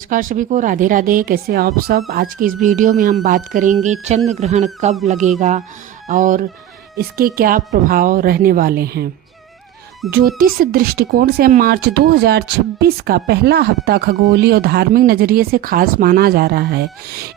नमस्कार सभी को, राधे राधे। कैसे आप सब। आज की इस वीडियो में हम बात करेंगे चंद्र ग्रहण कब लगेगा और इसके क्या प्रभाव रहने वाले हैं। ज्योतिष दृष्टिकोण से मार्च 2026 का पहला हफ्ता खगोलीय और धार्मिक नजरिए से खास माना जा रहा है।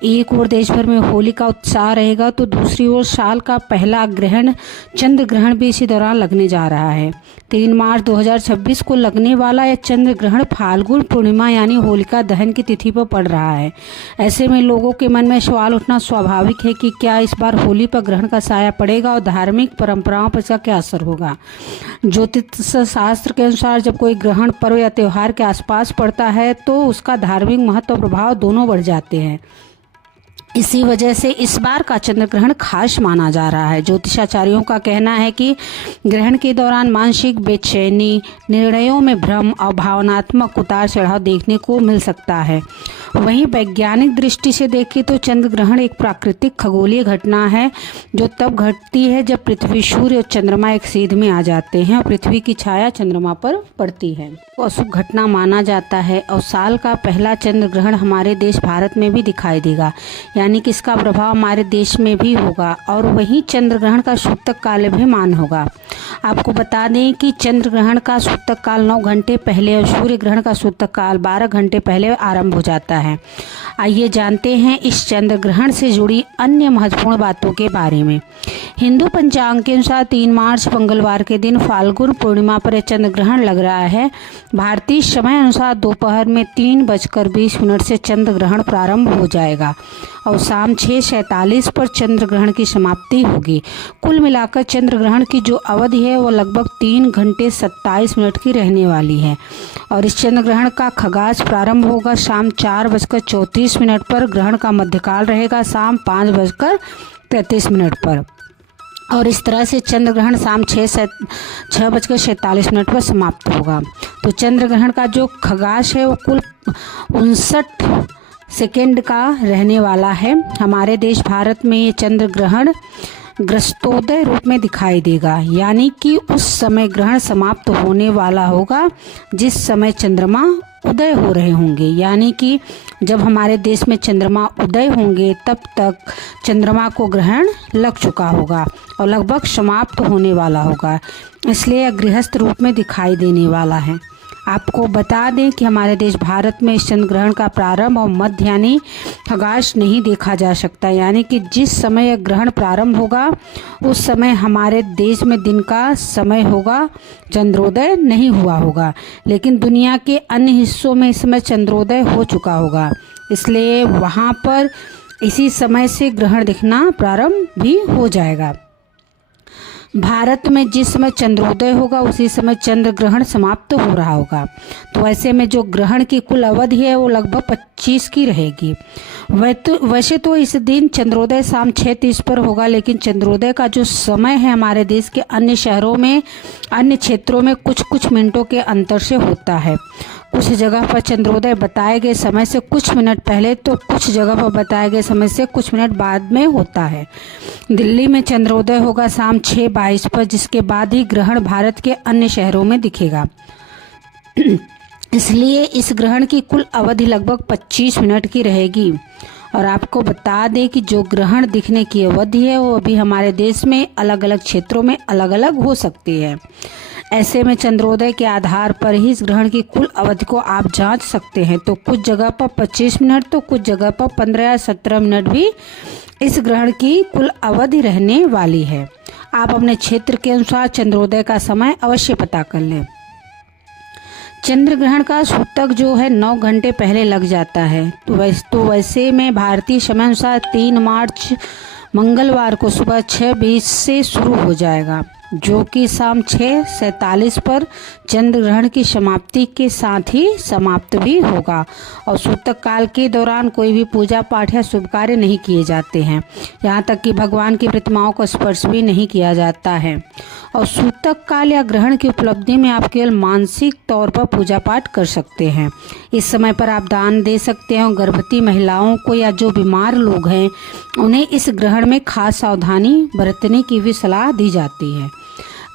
एक ओर देश भर में होली का उत्साह रहेगा तो दूसरी ओर साल का पहला ग्रहण चंद्र ग्रहण भी इसी दौरान लगने जा रहा है। 3 मार्च 2026 को लगने वाला यह चंद्र ग्रहण फाल्गुन पूर्णिमा यानी होलिका दहन की तिथि पर पड़ रहा है। ऐसे में लोगों के मन में सवाल उठना स्वाभाविक है कि क्या इस बार होली पर ग्रहण का साया पड़ेगा और धार्मिक परंपराओं पर इसका क्या असर होगा। ज्योतिष शास्त्र के अनुसार जब कोई ग्रहण पर्व या त्योहार के आसपास पड़ता है तो उसका धार्मिक महत्व और प्रभाव दोनों बढ़ जाते हैं। इसी वजह से इस बार का चंद्र ग्रहण खास माना जा रहा है। ज्योतिषाचार्यों का कहना है कि ग्रहण के दौरान मानसिक बेचैनी, निर्णयों में भ्रम और भावनात्मक उतार चढ़ाव देखने को मिल सकता है। वहीं वैज्ञानिक दृष्टि से देखें तो चंद्र ग्रहण एक प्राकृतिक खगोलीय घटना है जो तब घटती है जब पृथ्वी, सूर्य और चंद्रमा एक सीध में आ जाते हैं और पृथ्वी की छाया चंद्रमा पर पड़ती है। तो अशुभ घटना माना जाता है और साल का पहला चंद्र ग्रहण हमारे देश भारत में भी दिखाई देगा, यानी कि इसका प्रभाव हमारे देश में भी होगा और वहीं चंद्र ग्रहण का सूतक काल भी मान होगा। आपको बता दें कि चंद्र ग्रहण का सूतक काल 9 घंटे पहले और सूर्य ग्रहण का सूतक काल 12 घंटे पहले आरंभ हो जाता है। आइए जानते हैं इस चंद्र ग्रहण से जुड़ी अन्य महत्वपूर्ण बातों के बारे में। हिंदू पंचांग के अनुसार 3 मार्च मंगलवार के दिन फाल्गुन पूर्णिमा पर चंद्र ग्रहण लग रहा है। भारतीय समय अनुसार दोपहर में 3:20 से चंद्र ग्रहण प्रारंभ हो जाएगा और शाम 6:47 पर चंद्र ग्रहण की समाप्ति होगी। कुल मिलाकर चंद्र ग्रहण की जो अवधि है वो लगभग 3 घंटे 27 मिनट की रहने वाली है और इस चंद्र ग्रहण का खगास प्रारंभ होगा शाम 4:34 पर। ग्रहण का मध्यकाल रहेगा शाम 5:33 पर और इस तरह से चंद्र ग्रहण शाम 6:47 पर समाप्त होगा। तो चंद्र ग्रहण का जो खगास है वो कुल 59 सेकेंड का रहने वाला है। हमारे देश भारत में ये चंद्र ग्रहण ग्रस्तोदय रूप में दिखाई देगा, यानी कि उस समय ग्रहण समाप्त होने वाला होगा जिस समय चंद्रमा उदय हो रहे होंगे, यानी कि जब हमारे देश में चंद्रमा उदय होंगे तब तक चंद्रमा को ग्रहण लग चुका होगा और लगभग समाप्त होने वाला होगा, इसलिए यह गृहस्थ रूप में दिखाई देने वाला है। आपको बता दें कि हमारे देश भारत में इस चंद्र ग्रहण का प्रारंभ और मध्य यानी खगास नहीं देखा जा सकता, यानी कि जिस समय यह ग्रहण प्रारंभ होगा उस समय हमारे देश में दिन का समय होगा, चंद्रोदय नहीं हुआ होगा, लेकिन दुनिया के अन्य हिस्सों में इस समय चंद्रोदय हो चुका होगा, इसलिए वहाँ पर इसी समय से ग्रहण दिखना प्रारंभ भी हो जाएगा। भारत में जिस समय चंद्रोदय होगा उसी समय चंद्र ग्रहण समाप्त हो रहा होगा। तो ऐसे में जो ग्रहण की कुल अवधि है वो लगभग 25 की रहेगी। वैसे तो इस दिन चंद्रोदय शाम 6:30 पर होगा, लेकिन चंद्रोदय का जो समय है हमारे देश के अन्य शहरों में, अन्य क्षेत्रों में कुछ मिनटों के अंतर से होता है। कुछ जगह पर चंद्रोदय बताए गए समय से कुछ मिनट पहले तो कुछ जगह पर बताए गए समय से कुछ मिनट बाद में होता है। दिल्ली में चंद्रोदय होगा शाम 6:22 पर, जिसके बाद ही ग्रहण भारत के अन्य शहरों में दिखेगा। इसलिए इस ग्रहण की कुल अवधि लगभग 25 मिनट की रहेगी। और आपको बता दें कि जो ग्रहण दिखने की अवधि है वो अभी हमारे देश में अलग अलग क्षेत्रों में अलग अलग हो सकती है। ऐसे में चंद्रोदय के आधार पर ही इस ग्रहण की कुल अवधि को आप जांच सकते हैं। तो कुछ जगह पर 25 मिनट तो कुछ जगह पर 15 या 17 मिनट भी इस ग्रहण की कुल अवधि रहने वाली है। आप अपने क्षेत्र के अनुसार चंद्रोदय का समय अवश्य पता कर लें। चंद्र ग्रहण का सूतक जो है 9 घंटे पहले लग जाता है। तो वैसे में भारतीय समय अनुसार 3 मार्च मंगलवार को सुबह 6:20 से शुरू हो जाएगा, जो कि शाम 6:47 पर चंद्र ग्रहण की समाप्ति के साथ ही समाप्त भी होगा। और सूतक काल के दौरान कोई भी पूजा पाठ या शुभ कार्य नहीं किए जाते हैं, यहाँ तक कि भगवान की प्रतिमाओं को स्पर्श भी नहीं किया जाता है। और सूतक काल या ग्रहण की उपलब्धि में आप केवल मानसिक तौर पर पूजा पाठ कर सकते हैं। इस समय पर आप दान दे सकते हैं और गर्भवती महिलाओं को या जो बीमार लोग हैं उन्हें इस ग्रहण में खास सावधानी बरतने की भी सलाह दी जाती है।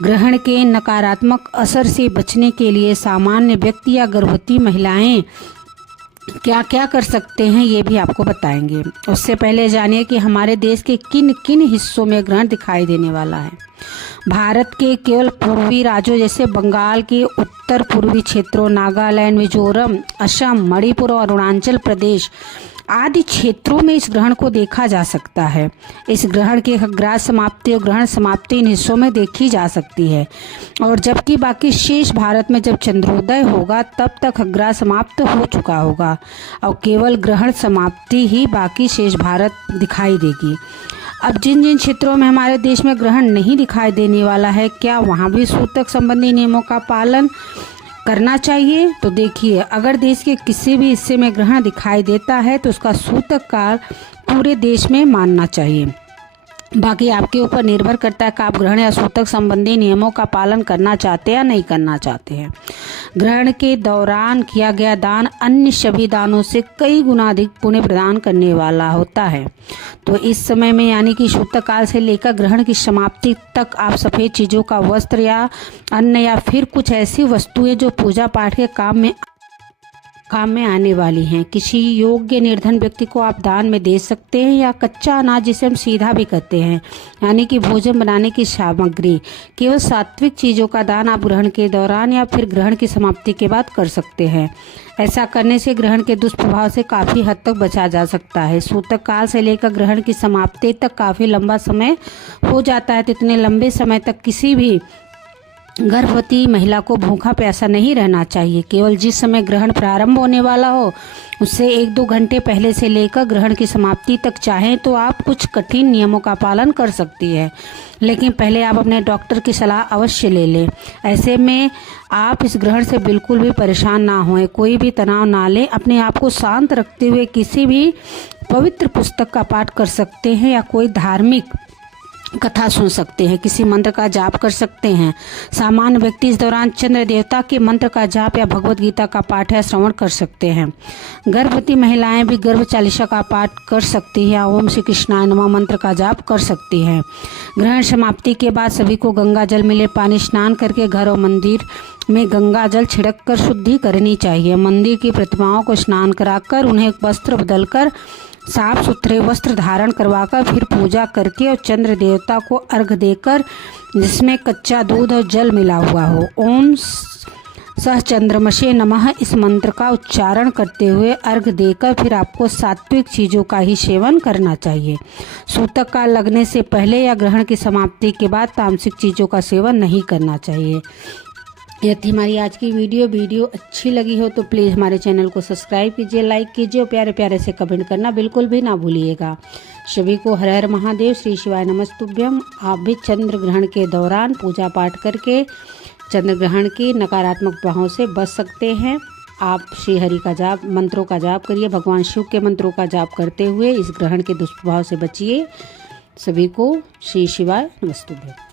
ग्रहण के नकारात्मक असर से बचने के लिए सामान्य व्यक्ति या गर्भवती महिलाएं क्या क्या कर सकते हैं ये भी आपको बताएंगे। उससे पहले जानिए कि हमारे देश के किन किन हिस्सों में ग्रहण दिखाई देने वाला है। भारत के केवल पूर्वी राज्यों जैसे बंगाल के उत्तर पूर्वी क्षेत्रों, नागालैंड, मिजोरम, असम, मणिपुर और अरुणाचल प्रदेश आदि क्षेत्रों में इस ग्रहण को देखा जा सकता है। इस ग्रहण की ग्रास समाप्ति और ग्रहण समाप्ति इन हिस्सों में देखी जा सकती है, और जबकि बाकी शेष भारत में जब चंद्रोदय होगा तब तक ग्रास समाप्त हो चुका होगा और केवल ग्रहण समाप्ति ही बाकी शेष भारत दिखाई देगी। अब जिन जिन क्षेत्रों में हमारे देश में ग्रहण नहीं दिखाई देने वाला है, क्या वहाँ भी सूतक संबंधी नियमों का पालन करना चाहिए? तो देखिए, अगर देश के किसी भी हिस्से में ग्रहण दिखाई देता है तो उसका सूतक काल पूरे देश में मानना चाहिए। बाकी आपके ऊपर निर्भर करता है कि आप ग्रहण या सूतक संबंधी नियमों का पालन करना चाहते हैं या नहीं करना चाहते हैं। ग्रहण के दौरान किया गया दान अन्य सभी दानों से कई गुना अधिक पुण्य प्रदान करने वाला होता है। तो इस समय में यानी कि सूतक काल से लेकर ग्रहण की समाप्ति तक आप सफ़ेद चीज़ों का वस्त्र या अन्न या फिर कुछ ऐसी वस्तुएं जो पूजा पाठ के काम में आने वाली हैं, किसी योग्य निर्धन व्यक्ति को आप दान में दे सकते हैं, या कच्चा अनाज जिसे हम सीधा भी कहते हैं यानी कि भोजन बनाने की सामग्री, केवल सात्विक चीज़ों का दान आप ग्रहण के दौरान या फिर ग्रहण की समाप्ति के बाद कर सकते हैं। ऐसा करने से ग्रहण के दुष्प्रभाव से काफ़ी हद तक बचा जा सकता है। सूतक काल से लेकर ग्रहण की समाप्ति तक काफ़ी लंबा समय हो जाता है, तो इतने लंबे समय तक किसी भी गर्भवती महिला को भूखा प्यासा नहीं रहना चाहिए। केवल जिस समय ग्रहण प्रारंभ होने वाला हो उससे 1-2 घंटे पहले से लेकर ग्रहण की समाप्ति तक चाहें तो आप कुछ कठिन नियमों का पालन कर सकती है, लेकिन पहले आप अपने डॉक्टर की सलाह अवश्य ले लें। ऐसे में आप इस ग्रहण से बिल्कुल भी परेशान ना होएं, कोई भी तनाव ना लें, अपने आप को शांत रखते हुए किसी भी पवित्र पुस्तक का पाठ कर सकते हैं या कोई धार्मिक कथा सुन सकते हैं, किसी मंत्र का जाप कर सकते हैं। सामान्य व्यक्ति इस दौरान चंद्र देवता के मंत्र का जाप या भगवत गीता का पाठ या श्रवण कर सकते हैं। गर्भवती महिलाएं भी गर्भ चालीसा का पाठ कर सकती हैं, ओम श्री कृष्णाय नमः मंत्र का जाप कर सकती हैं। ग्रहण समाप्ति के बाद सभी को गंगा जल मिले पानी स्नान करके घर और मंदिर में गंगा जल छिड़क कर शुद्धि करनी चाहिए। मंदिर की प्रतिमाओं को स्नान कराकर उन्हें वस्त्र बदलकर साफ सुथरे वस्त्र धारण करवाकर फिर पूजा करके और चंद्र देवता को अर्घ देकर जिसमें कच्चा दूध और जल मिला हुआ हो, ओम सह चंद्रमसे नमः इस मंत्र का उच्चारण करते हुए अर्घ देकर फिर आपको सात्विक चीज़ों का ही सेवन करना चाहिए। सूतक काल लगने से पहले या ग्रहण की समाप्ति के बाद तामसिक चीज़ों का सेवन नहीं करना चाहिए। यदि हमारी आज की वीडियो अच्छी लगी हो तो प्लीज़ हमारे चैनल को सब्सक्राइब कीजिए, लाइक कीजिए और प्यारे प्यारे से कमेंट करना बिल्कुल भी ना भूलिएगा। सभी को हर हर महादेव, श्री शिवाय नमस्तुभ्यम। आप भी चंद्र ग्रहण के दौरान पूजा पाठ करके चंद्र ग्रहण की नकारात्मक प्रभावों से बच सकते हैं। आप श्री हरि का जाप, मंत्रों का जाप करिए, भगवान शिव के मंत्रों का जाप करते हुए इस ग्रहण के दुष्प्रभाव से बचिए। सभी को श्री शिवाय नमस्तुभ्यम।